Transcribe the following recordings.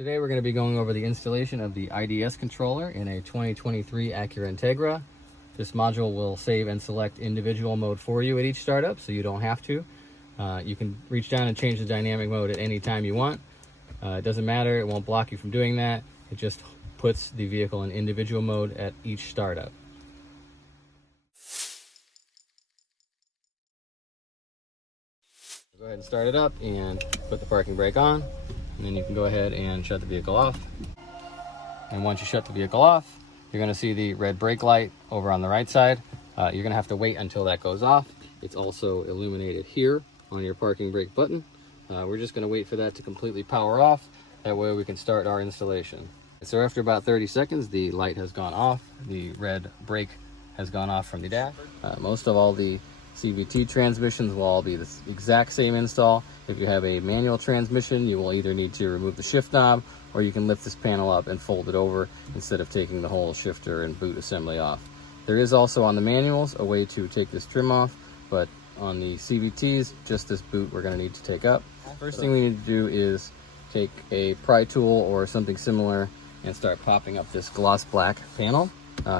Today we're going to be going over the installation of the IDS controller in a 2023 Acura Integra. This module will save and select individual mode for you at each startup, so you don't have to. You can reach down and change the dynamic mode at any time you want. It doesn't matter, it won't block you from doing that. It just puts the vehicle in individual mode at each startup. Go ahead and start it up and put the parking brake on, and then you can go ahead and shut the vehicle off. And once you shut the vehicle off, you're going to see the red brake light over on the right side. You're going to have to wait until that goes off. It's also illuminated here on your parking brake button. We're just going to wait for that to completely power off. That way we can start our installation. So after about 30 seconds, the light has gone off. The red brake has gone off from the dash. Most of all the CVT transmissions will all be the exact same install. If you have a manual transmission, you will either need to remove the shift knob, or you can lift this panel up and fold it over instead of taking the whole shifter and boot assembly off. There is also on the manuals a way to take this trim off, but on the CVTs, just this boot we're going to need to take up. First thing we need to do is take a pry tool or something similar and start popping up this gloss black panel.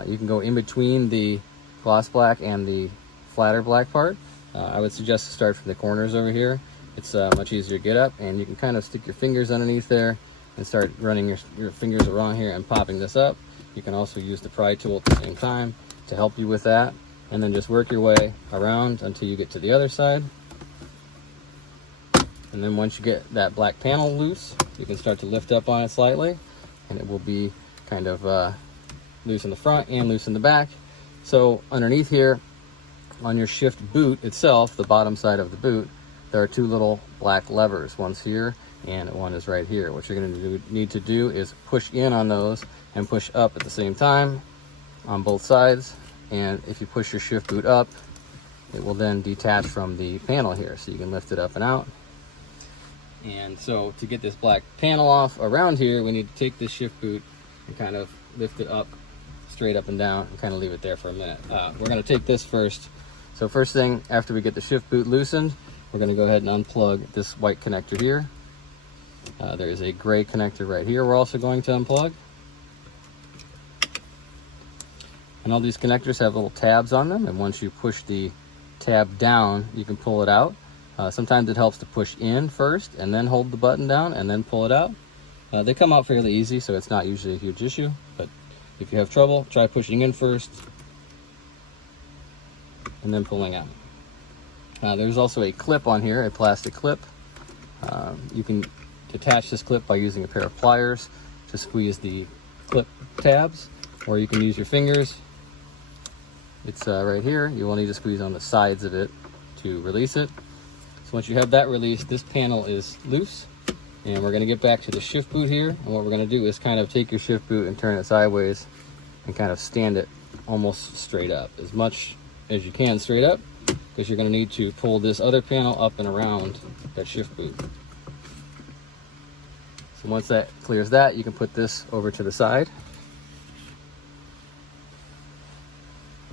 You can go in between the gloss black and the flatter black part. I would suggest to start from the corners over here. It's much easier to get up, and you can kind of stick your fingers underneath there and start running your fingers around here and popping this up. You can also use the pry tool at the same time to help you with that, and then just work your way around until you get to the other side. And then once you get that black panel loose, you can start to lift up on it slightly, and it will be kind of loose in the front and loose in the back. So underneath here, on your shift boot itself, the bottom side of the boot, there are two little black levers. One's here and one is right here. What you're going to need to do is push in on those and push up at the same time on both sides. And if you push your shift boot up, it will then detach from the panel here, so you can lift it up and out. And so to get this black panel off around here, we need to take this shift boot and kind of lift it up, straight up and down, and kind of leave it there for a minute. We're going to take this first. So first thing, after we get the shift boot loosened, we're going to go ahead and unplug this white connector here. There is a gray connector right here we're also going to unplug. And all these connectors have little tabs on them, and once you push the tab down, you can pull it out. Sometimes it helps to push in first and then hold the button down and then pull it out. They come out fairly easy, so it's not usually a huge issue, but if you have trouble, try pushing in first and then pulling out. There's also a clip on here, a plastic clip. You can detach this clip by using a pair of pliers to squeeze the clip tabs, or you can use your fingers. It's right here. You will need to squeeze on the sides of it to release it. So once you have that released, this panel is loose, and we're going to get back to the shift boot here. And what we're going to do is kind of take your shift boot and turn it sideways and kind of stand it almost straight up, as much as you can straight up, because you're going to need to pull this other panel up and around that shift boot. So once that clears that, you can put this over to the side.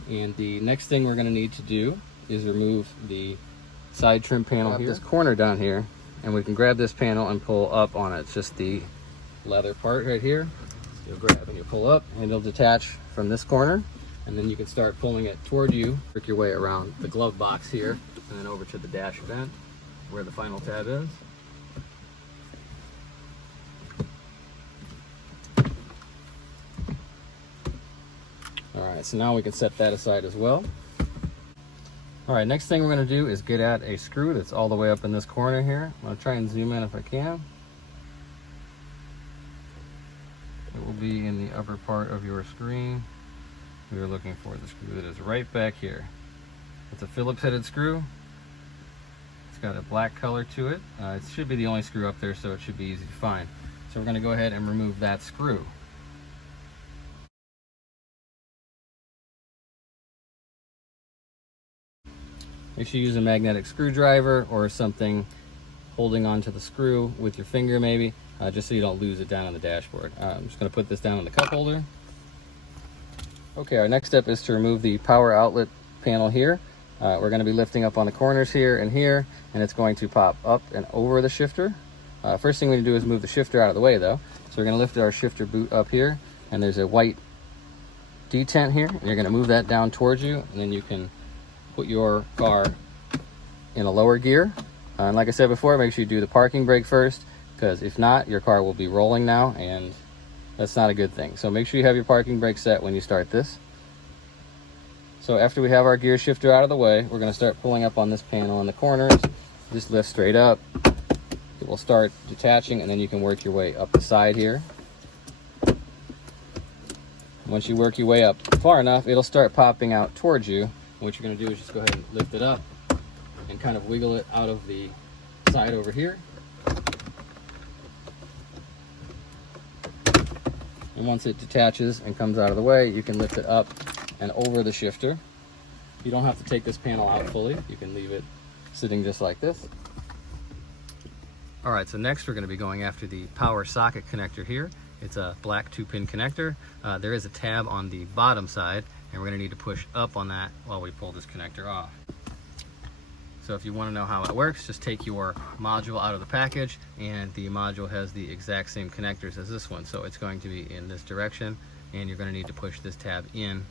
And the next thing we're going to need to do is remove the side trim panel here. This corner down here, and we can grab this panel and pull up on it. It's just the leather part right here. You'll grab and you pull up, and it'll detach from this corner, and then you can start pulling it toward you. Work your way around the glove box here, and then over to the dash vent where the final tab is. All right, so now we can set that aside as well. All right, next thing we're going to do is get at a screw that's all the way up in this corner here. I'm going to try and zoom in if I can. It will be in the upper part of your screen. We are looking for the screw that is right back here. It's a Phillips headed screw. It's got a black color to it. It should be the only screw up there, so it should be easy to find. So we're going to go ahead and remove that screw. Make sure you use a magnetic screwdriver or something holding onto the screw with your finger maybe, just so you don't lose it down on the dashboard. I'm just going to put this down on the cup holder. Okay, our next step is to remove the power outlet panel here. We're going to be lifting up on the corners here, and it's going to pop up and over the shifter. First thing we need to do is move the shifter out of the way though. So we're gonna lift our shifter boot up here, and there's a white detent here, and you're gonna move that down towards you, and then you can put your car in a lower gear. And like I said before, make sure you do the parking brake first, because if not, your car will be rolling now, and that's not a good thing. So make sure you have your parking brake set when you start this. So after we have our gear shifter out of the way, we're gonna start pulling up on this panel in the corners. Just lift straight up. It will start detaching, and then you can work your way up the side here. Once you work your way up far enough, it'll start popping out towards you. What you're going to do is just go ahead and lift it up and kind of wiggle it out of the side over here. And once it detaches and comes out of the way, you can lift it up and over the shifter. You don't have to take this panel out fully. You can leave it sitting just like this. All right, so next we're going to be going after the power socket connector here. It's a black 2-pin connector. There is a tab on the bottom side, and we're going to need to push up on that while we pull this connector off. So if you want to know how it works, just take your module out of the package, and the module has the exact same connectors as this one. So it's going to be in this direction, and you're going to need to push this tab in.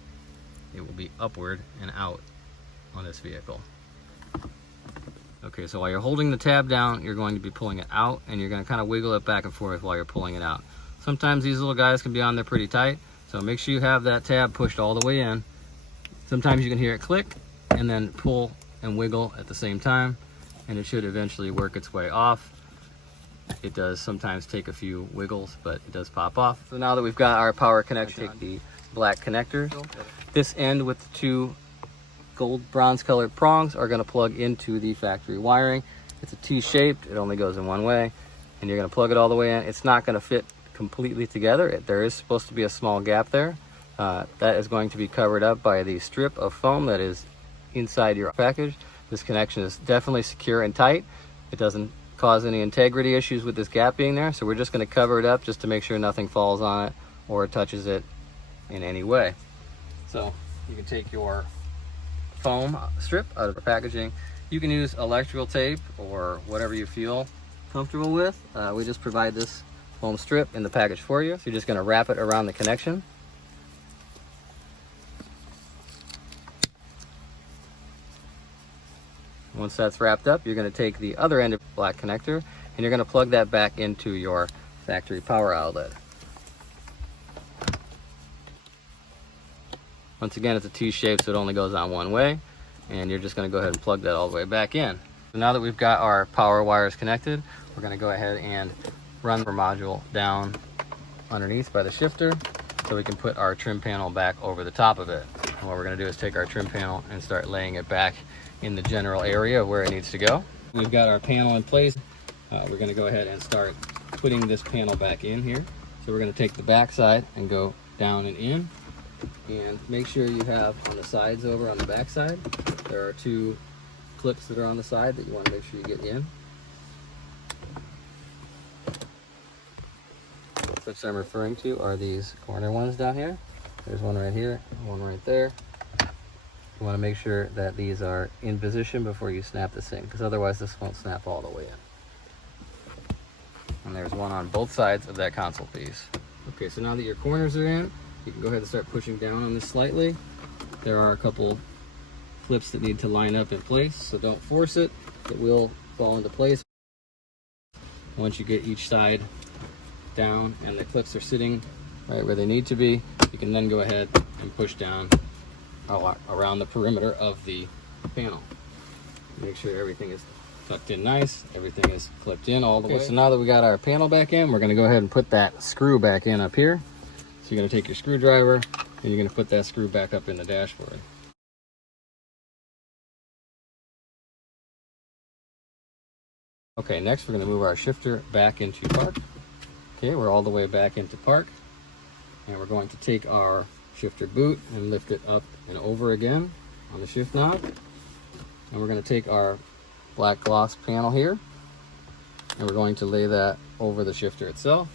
It will be upward and out on this vehicle. Okay, so while you're holding the tab down, you're going to be pulling it out, and you're going to kind of wiggle it back and forth while you're pulling it out. Sometimes these little guys can be on there pretty tight, so make sure you have that tab pushed all the way in. Sometimes you can hear it click and then pull and wiggle at the same time, and it should eventually work its way off. It does sometimes take a few wiggles, but it does pop off. So now that we've got our power connector, take the black connectors. This end with the two gold bronze colored prongs are going to plug into the factory wiring. It's a T-shaped, it only goes in one way, and you're going to plug it all the way in. It's not going to fit completely together. There is supposed to be a small gap there. That is going to be covered up by the strip of foam that is inside your package. This connection is definitely secure and tight. It doesn't cause any integrity issues with this gap being there, so we're just going to cover it up just to make sure nothing falls on it or touches it in any way. So you can take your foam strip out of the packaging. You can use electrical tape or whatever you feel comfortable with. We just provide this foam strip in the package for you. So you're just going to wrap it around the connection. Once that's wrapped up, you're going to take the other end of the black connector, and you're going to plug that back into your factory power outlet. Once again, it's a T-shape, so it only goes on one way, and you're just going to go ahead and plug that all the way back in. So now that we've got our power wires connected, we're going to go ahead and run the module down underneath by the shifter so we can put our trim panel back over the top of it. And what we're going to do is take our trim panel and start laying it back in the general area where it needs to go. We've got our panel in place. We're going to go ahead and start putting this panel back in here. So we're going to take the back side and go down and in, and make sure you have on the sides over on the back side, there are two clips that are on the side that you want to make sure you get in. The clips I'm referring to are these corner ones down here. There's one right here, one right there. You want to make sure that these are in position before you snap this thing, because otherwise this won't snap all the way in. And there's one on both sides of that console piece. Okay, so now that your corners are in, you can go ahead and start pushing down on this slightly. There are a couple clips that need to line up in place, so don't force it. It will fall into place. Once you get each side down and the clips are sitting right where they need to be, you can then go ahead and push down around the perimeter of the panel. Make sure everything is tucked in nice, everything is clipped in all the way. So now that we got our panel back in, we're going to go ahead and put that screw back in up here. So you're going to take your screwdriver and you're going to put that screw back up in the dashboard. Okay, next we're going to move our shifter back into park. Okay, we're all the way back into park, and we're going to take our shifter boot and lift it up and over again on the shift knob. And we're going to take our black gloss panel here, and we're going to lay that over the shifter itself.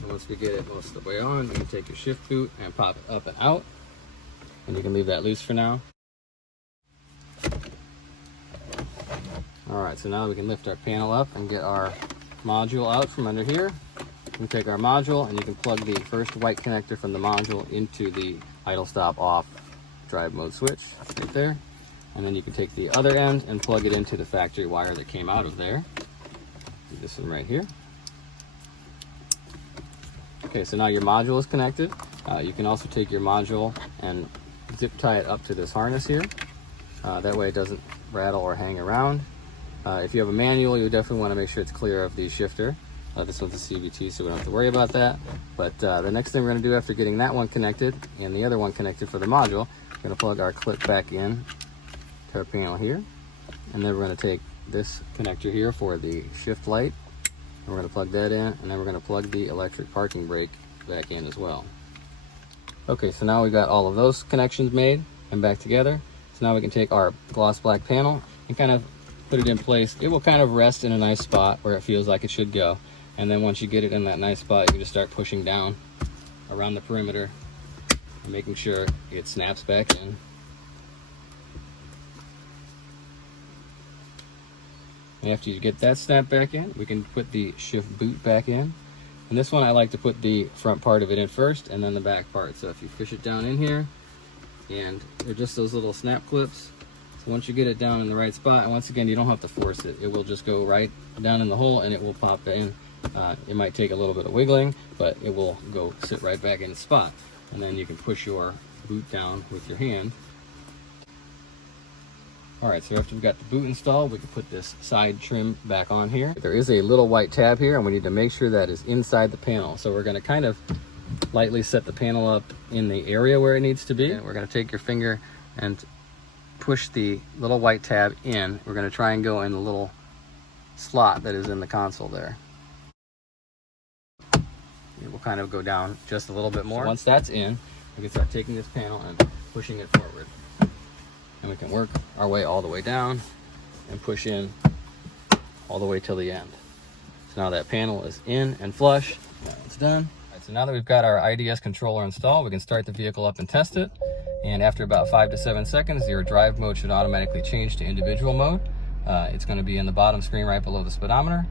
And once we get it most of the way on, you can take your shift boot and pop it up and out, and you can leave that loose for now. All right, so now we can lift our panel up and get our module out from under here. You take our module and you can plug the first white connector from the module into the idle stop off drive mode switch right there. And then you can take the other end and plug it into the factory wire that came out of there. Do this one right here. Okay, so now your module is connected. You can also take your module and zip tie it up to this harness here. That way it doesn't rattle or hang around. If you have a manual, you definitely want to make sure it's clear of the shifter. This one's a CVT, so we don't have to worry about that. But the next thing we're going to do after getting that one connected and the other one connected for the module, we're going to plug our clip back in to our panel here. And then we're going to take this connector here for the shift light. And we're going to plug that in, and then we're going to plug the electric parking brake back in as well. Okay, so now we've got all of those connections made and back together. So now we can take our gloss black panel and kind of put it in place. It will kind of rest in a nice spot where it feels like it should go. And then once you get it in that nice spot, you can just start pushing down around the perimeter and making sure it snaps back in. And after you get that snap back in, we can put the shift boot back in. And this one I like to put the front part of it in first and then the back part. So if you push it down in here, and they're just those little snap clips. So once you get it down in the right spot, and once again, you don't have to force it. It will just go right down in the hole and it will pop in. It might take a little bit of wiggling, but it will go sit right back in its spot. And then you can push your boot down with your hand. All right, so after we've got the boot installed, we can put this side trim back on here. There is a little white tab here, and we need to make sure that is inside the panel. So we're gonna kind of lightly set the panel up in the area where it needs to be. And we're gonna take your finger and push the little white tab in. We're gonna try and go in the little slot that is in the console there. It will kind of go down just a little bit more. So once that's in, we can start taking this panel and pushing it forward. And we can work our way all the way down and push in all the way till the end. So now that panel is in and flush. That one's done. All right, so now that we've got our IDS controller installed, we can start the vehicle up and test it. And after about 5 to 7 seconds, your drive mode should automatically change to individual mode. It's going to be in the bottom screen right below the speedometer.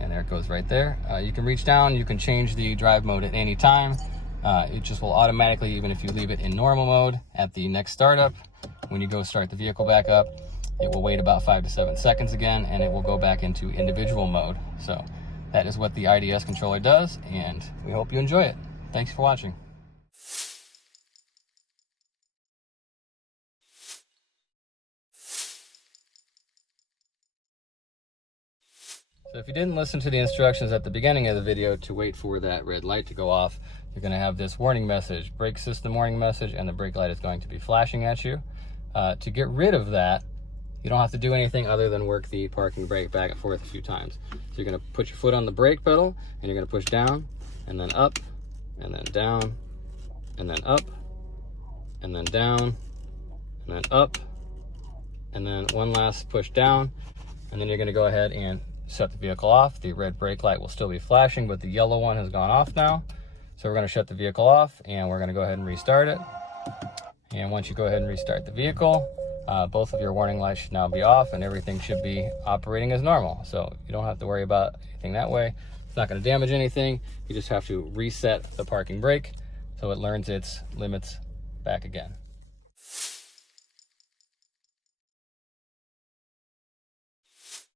And there it goes right there. You can reach down, you can change the drive mode at any time. It just will automatically, even if you leave it in normal mode at the next startup, when you go start the vehicle back up, it will wait about 5 to 7 seconds again, and it will go back into individual mode. So that is what the IDS controller does, and we hope you enjoy it. Thanks for watching. So if you didn't listen to the instructions at the beginning of the video to wait for that red light to go off, you're going to have this warning message, brake system warning message, and the brake light is going to be flashing at you. To get rid of that, you don't have to do anything other than work the parking brake back and forth a few times. So you're going to put your foot on the brake pedal, and you're going to push down, and then up, and then down, and then up, and then down, and then up, and then one last push down, and then you're going to go ahead and shut the vehicle off. The red brake light will still be flashing, but the yellow one has gone off now. So we're going to shut the vehicle off, and we're going to go ahead and restart it. And once you go ahead and restart the vehicle, both of your warning lights should now be off, and everything should be operating as normal. So you don't have to worry about anything that way. It's not going to damage anything. You just have to reset the parking brake so it learns its limits back again.